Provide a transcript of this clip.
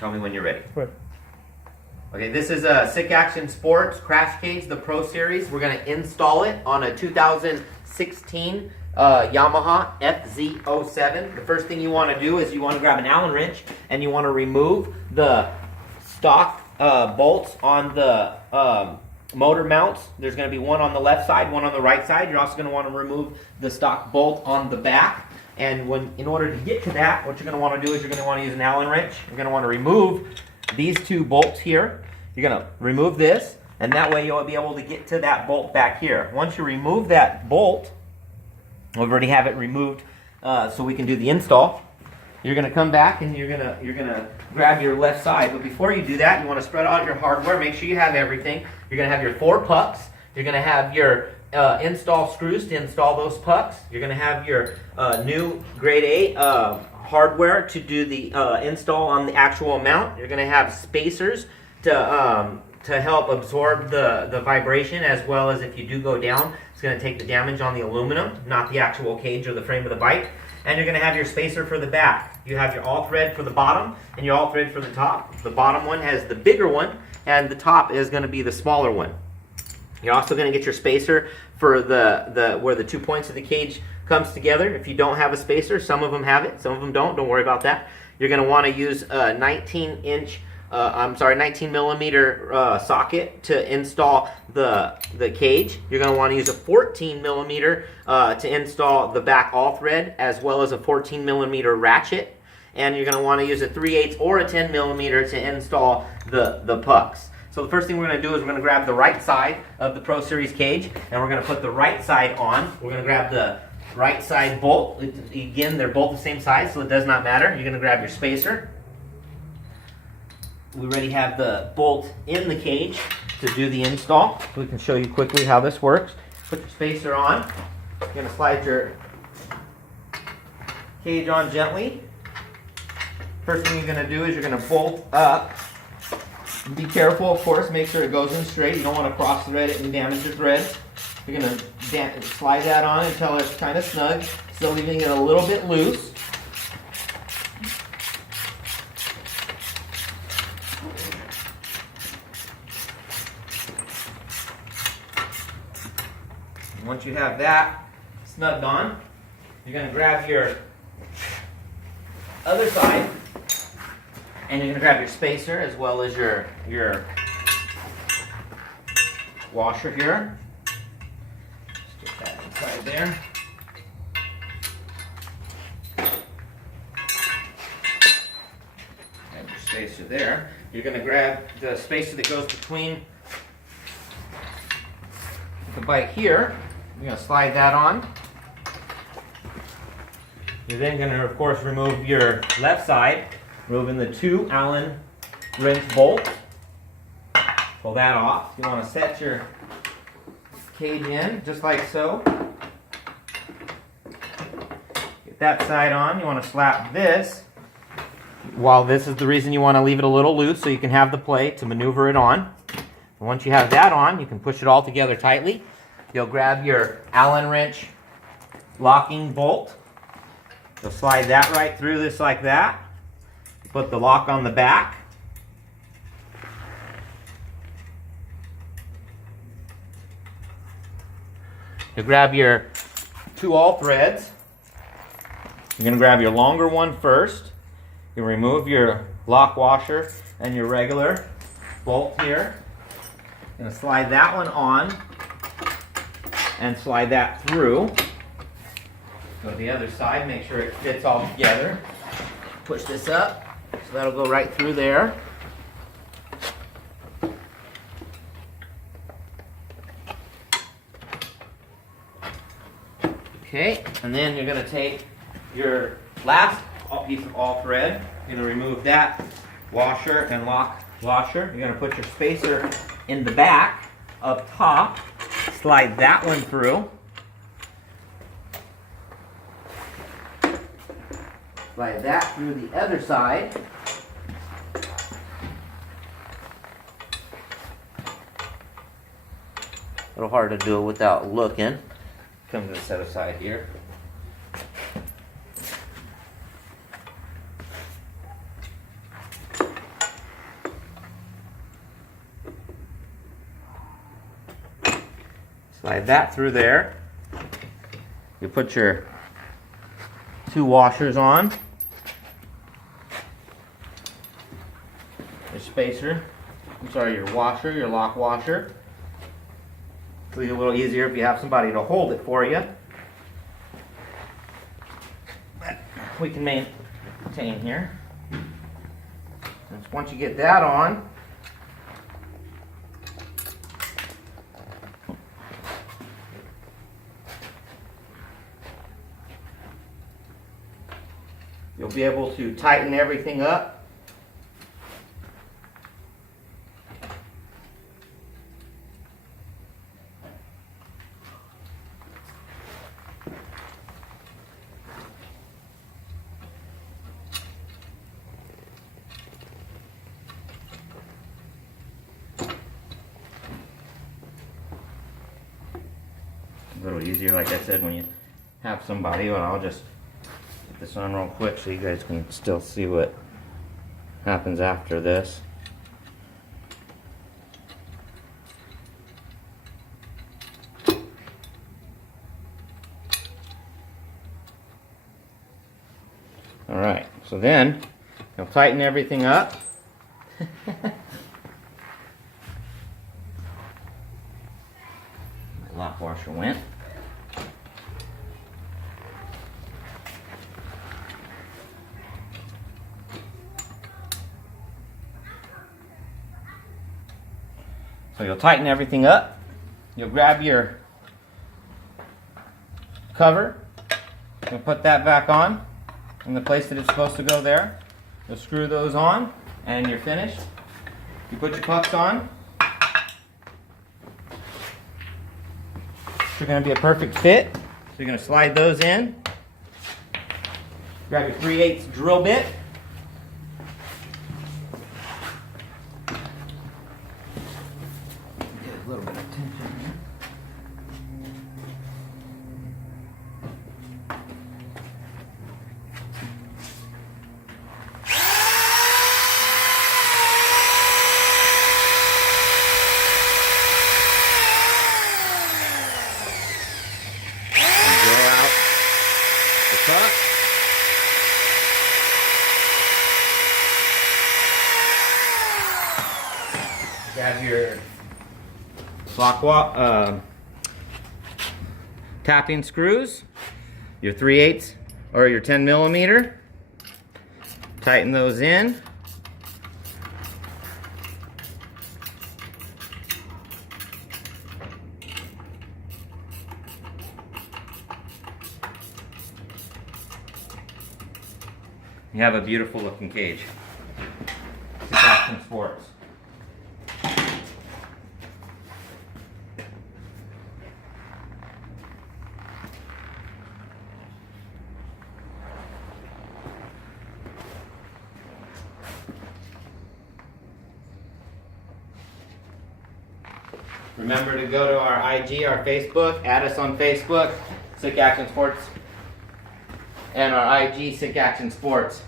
Tell me when you're ready. Right. Okay, this is a Sick Action Sports Crash Cage, the Pro Series. We're going to install it on a 2016 Yamaha FZ07. The first thing you want to do is you want to grab an Allen wrench and you want to remove the stock bolts on the motor mounts. There's going to be one on the left side, one on the right side. You're also going to want to remove the stock bolt on the back. And in order to get to that, what you're going to want to do is you're going to want to use an Allen wrench. You're going to want to remove these two bolts here. You're going to remove this, and that way you'll be able to get to that bolt back here. Once you remove that bolt, we already have it removed so we can do the install. You're going to come back and you're going to grab your left side. But before you do that, you want to spread out your hardware. Make sure you have everything. You're going to have your 4 pucks. You're going to have your install screws to install those pucks. You're going to have your new grade A hardware to do the install on the actual mount. You're going to have spacers to help absorb the vibration, as well as if you do go down, it's going to take the damage on the aluminum, not the actual cage or the frame of the bike. And you're going to have your spacer for the back. You have your all thread for the bottom and your all thread for the top. The bottom one has the bigger one, and the top is going to be the smaller one. You're also going to get your spacer for where the 2 points of the cage comes together. If you don't have a spacer, some of them have it, some of them don't. Don't worry about that. You're going to want to use a 19 millimeter socket to install the cage. You're going to want to use a 14 millimeter to install the back all thread, as well as a 14 millimeter ratchet. And you're going to want to use a 3/8 or a 10 millimeter to install the pucks. So the first thing we're going to do is we're going to grab the right side of the Pro Series cage, and we're going to put the right side on. We're going to grab the right side bolt. Again, they're both the same size, so it does not matter. You're going to grab your spacer. We already have the bolt in the cage to do the install. We can show you quickly how this works. Put your spacer on. You're going to slide your cage on gently. First thing you're going to do is you're going to bolt up. Be careful, of course, make sure it goes in straight. You don't want to cross thread it and damage your threads. You're going to slide that on until it's kind of snug, still leaving it a little bit loose. Once you have that snugged on, you're going to grab your other side, and you're going to grab your spacer as well as your washer here. Just get that inside there. Grab your spacer there. You're going to grab the spacer that goes between the bike here. You're going to slide that on. You're then going to, of course, remove your left side, removing the 2 Allen wrench bolts. Pull that off. You want to set your cage in, just like so. Get that side on. You want to slap this. While this is the reason you want to leave it a little loose, so you can have the play to maneuver it on. And once you have that on, you can push it all together tightly. You'll grab your Allen wrench locking bolt. You'll slide that right through this like that. Put the lock on the back. You'll grab your 2 all threads. You're going to grab your longer one first. You'll remove your lock washer and your regular bolt here. You're going to slide that one on and slide that through. Go to the other side, make sure it fits all together. Push this up, so that'll go right through there. Okay, and then you're going to take your last piece of all thread. You're going to remove that washer and lock washer. You're going to put your spacer in the back, up top. Slide that one through. Slide that through the other side. A little hard to do it without looking. Come to this other side here. Slide that through there. You put your 2 washers on. Your spacer. Your washer, your lock washer. It'll be a little easier if you have somebody to hold it for you. We can maintain here. Once you get that on, you'll be able to tighten everything up. A little easier, like I said, when you have somebody. Well, I'll just put this on real quick so you guys can still see what happens after this. Alright, so then you'll tighten everything up. My lock washer went. So you'll tighten everything up. You'll grab your cover and put that back on in the place that it's supposed to go there. You'll screw those on and you're finished. You put your pucks on. They're going to be a perfect fit. So you're going to slide those in. Grab your 3/8 drill bit. Get a little bit of tension here. Grab your tapping screws, your 3/8 or your 10mm. Tighten those in. You have a beautiful looking cage. It's a Captain Sports. Remember to go to our IG, our Facebook, add us on Facebook, Sick Action Sports, and our IG, Sick Action Sports.